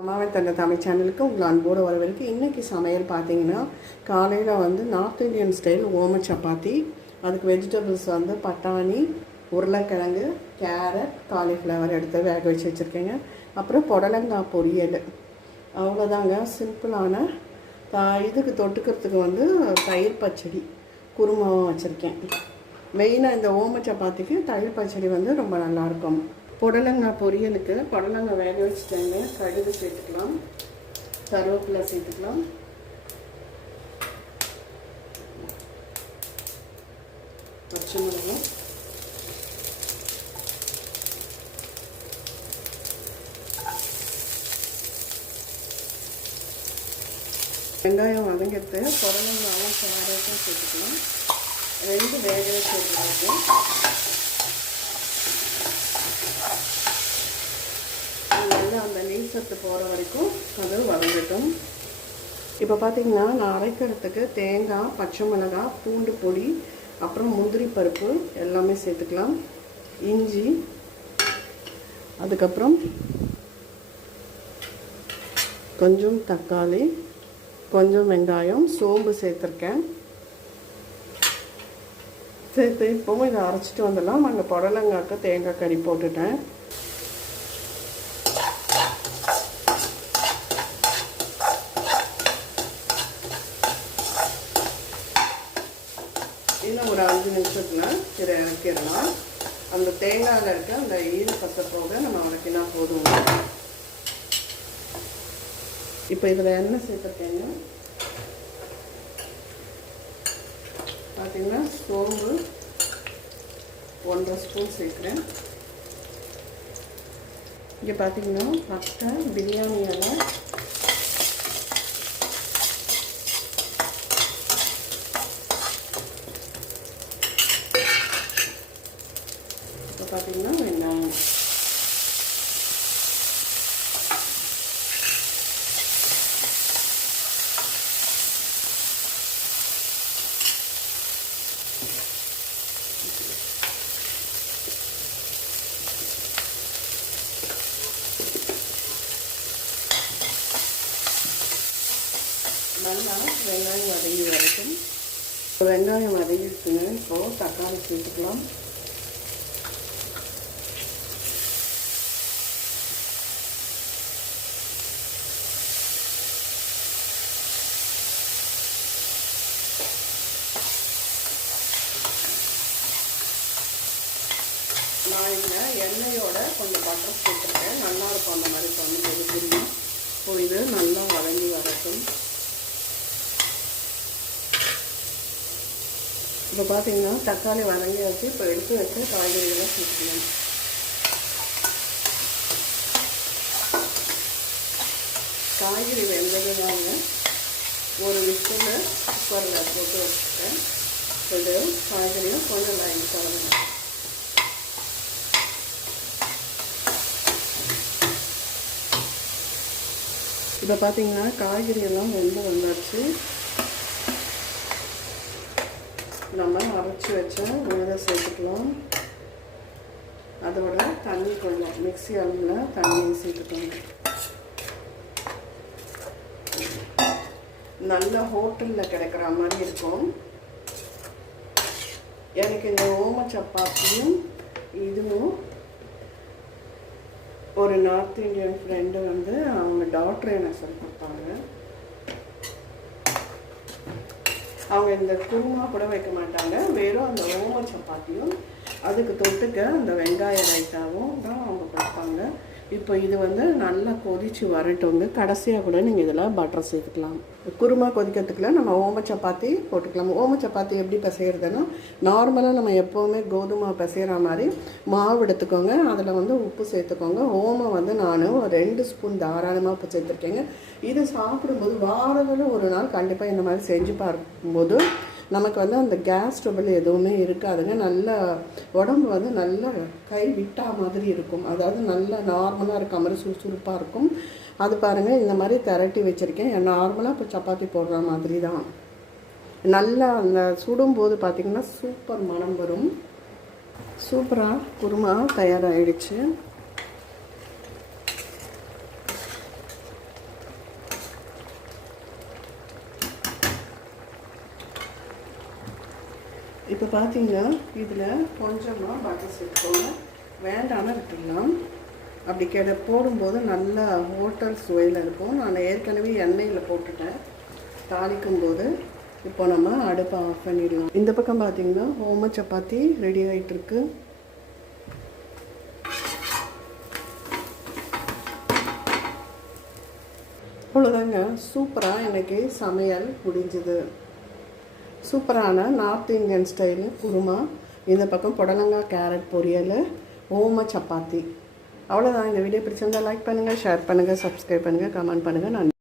அம்மாவின் தந்த தமிழ் சேனலுக்கு உங்கள் அன்போடு வரவேற்கு இன்றைக்கி சமையல் பார்த்தீங்கன்னா காலையில் வந்து நார்த் இந்தியன் ஸ்டைல் ஓம சப்பாத்தி அதுக்கு வெஜிடபிள்ஸ் வந்து பட்டாணி உருளைக்கிழங்கு கேரட் காலிஃப்ளவர் எடுத்து வேக வச்சு வச்சுருக்கேங்க. அப்புறம் புடலங்காய் பொரியல். அவ்வளோதாங்க. சிம்பிளான இதுக்கு தொட்டுக்கிறதுக்கு வந்து தயிர் பச்சடி குருமாவும் வச்சுருக்கேன். மெயினாக இந்த ஓம சப்பாத்திக்கு தயிர் பச்சடி வந்து ரொம்ப நல்லாயிருக்கும். புடலங்காய் பொரியலுக்கு புடலங்காய் வேக வச்சுட்டேங்க. கடுகு சேர்த்துக்கலாம். கருவேப்பிலை சேர்த்துக்கலாம். பச்சை மிளகாய் வெங்காயம் வதங்கிட்டு புடலங்காவும் கேரட்டும் சேர்த்துக்கலாம் ரெண்டு வேக வச்சு நல்லா அந்த நீர் சத்து போகிற வரைக்கும் அது வதங்கட்டும் இப்போ பார்த்தீங்கன்னா நான் அரைக்கிறதுக்கு தேங்காய் பச்சை மிளகாய் பூண்டு பொடி அப்புறம் முந்திரி பருப்பு எல்லாமே சேர்த்துக்கலாம். இஞ்சி அதுக்கப்புறம் கொஞ்சம் தக்காளி கொஞ்சம் வெங்காயம் சோம்பு சேர்த்துருக்கேன். சேர்த்து இப்போவும் இதை அரைச்சிட்டு வந்துடலாம். நாங்கள் புடலங்காக்க தேங்காய் கறி போட்டுட்டேன். ஒரு அஞ்சு நிமிஷத்தில் இதை இறக்கிடலாம். அந்த தேங்காயில் இருக்க அந்த ஈரப்பசை போக நம்ம வதக்கினா போதும். இப்போ இதில் எண்ணெய் சேர்த்துருக்கேங்க. பார்த்தீங்கன்னா சோம்பு ஒன்றரை ஸ்பூன் சேர்க்குறேன். இங்கே பார்த்தீங்கன்னா பட்டை பிரியாணி எல்லாம் பார்த்தீங்கன்னா வெங்காயம் நல்லா வெங்காயம் வதங்கி வரைக்கும் வெங்காயம் வதங்கிடுச்சுங்க இப்போது தக்காளி சேர்த்துக்கலாம். நான் இந்த எண்ணெயோட கொஞ்சம் பட்டர் சேர்த்துருக்கேன் நல்லா இருக்கும் அந்த மாதிரி பண்ணும்போது திரும்பி இப்போ இது நல்லா வதங்கி வரட்டும். இப்போ பார்த்தீங்கன்னா தக்காளி வதங்கி வச்சு இப்போ எடுத்து வச்சு காய்கறிகளை சேர்த்துக்கலாம் காய்கறி வெந்ததுனால ஒரு விசில் குக்கரில் போட்டு வச்சுட்டேன் இது காய்கறியும் கொஞ்சம் லைன் கலந்து இப்போ பார்த்தீங்கன்னா காய்கறி எல்லாம் வெந்து வந்தாச்சு. நம்ம அரைச்சி வச்ச உணவை சேர்த்துக்கலாம். அதோட தண்ணி கொஞ்சம் மிக்ஸி அளவில் தண்ணியை சேர்த்துக்கோங்க. நல்ல ஹோட்டலில் கிடைக்கிற மாதிரி இருக்கும். எனக்கு இந்த ஓம சப்பாத்தியும் இதுவும் ஒரு நார்த் இந்தியன் ஃப்ரெண்டு வந்து அவங்க டாக்டர் எனக்கு சொல்லி கொடுத்தாங்க. அவங்க இந்த குருமா கூட வைக்க மாட்டாங்க. வெறும் அந்த ஓம சப்பாத்தியும் அதுக்கு தொட்டுக்க அந்த வெங்காய ரைத்தாவும் தான் அவங்க கொடுப்பாங்க. இப்போ இது வந்து நல்லா கொதித்து வரட்டுங்க கடைசியாக கூட நீங்கள் இதில் பட்டர் சேர்த்துக்கலாம். குருமா கொதிக்கிறதுக்குள்ள நம்ம ஓம சப்பாத்தி போட்டுக்கலாம். ஓம சப்பாத்தி எப்படி பிசைகிறதுனா நார்மலாக நம்ம எப்போவுமே கோதுமை பிசைகிற மாதிரி மாவு எடுத்துக்கோங்க. அதில் வந்து உப்பு சேர்த்துக்கோங்க. ஓமம் வந்து நான் ஒரு ரெண்டு ஸ்பூன் தாராளமாக உப்பு சேர்த்துருக்கேங்க. இது சாப்பிடும்போது வாரத்தில் ஒரு நாள் கண்டிப்பாக இந்த மாதிரி செஞ்சு பார்க்கும்போது நமக்கு வந்து அந்த கேஸ் ட்ரபிள் எதுவுமே இருக்காதுங்க. நல்ல உடம்பு வந்து நல்ல கை விட்டா மாதிரி இருக்கும். அதாவது நல்ல நார்மலாக இருக்க மாதிரி சுறுசுறுப்பாக இருக்கும். அது பாருங்கள் இந்த மாதிரி திரட்டி வச்சுருக்கேன். நார்மலாக இப்போ சப்பாத்தி போடுற மாதிரி தான். நல்லா அந்த சுடும்போது பார்த்திங்கன்னா சூப்பர் மனம் வரும். சூப்பராக குருமா தயாராகிடுச்சு இப்போ பார்த்தீங்கன்னா இதில் கொஞ்சமாக பட்டர் சேர்த்துக்கோங்க வேண்டாமல் விட்டுடலாம். அப்படி கிட போடும்போது நல்லா ஹோட்டல் சுவையில் இருக்கும். நான் ஏற்கனவே எண்ணெயில் போட்டுட்டேன். தாளிக்கும் போது இப்போ நம்ம அடுப்பை ஆஃப் பண்ணிடலாம். இந்த பக்கம் பார்த்திங்கன்னா ஓம சப்பாத்தி ரெடி ஆகிட்டுருக்கு அவ்வளோதாங்க சூப்பராக எனக்கு சமையல் முடிஞ்சுது. சூப்பரான நார்த் இந்தியன் ஸ்டைலு குருமா இந்த பக்கம் புடலங்காய் கேரட் பொரியல் ஓம சப்பாத்தி. அவ்வளோதான் இந்த வீடியோ பிடிச்சிருந்தா லைக் பண்ணுங்கள் ஷேர் பண்ணுங்கள் சப்ஸ்கிரைப் பண்ணுங்கள் கமெண்ட் பண்ணுங்கள் நன்றி.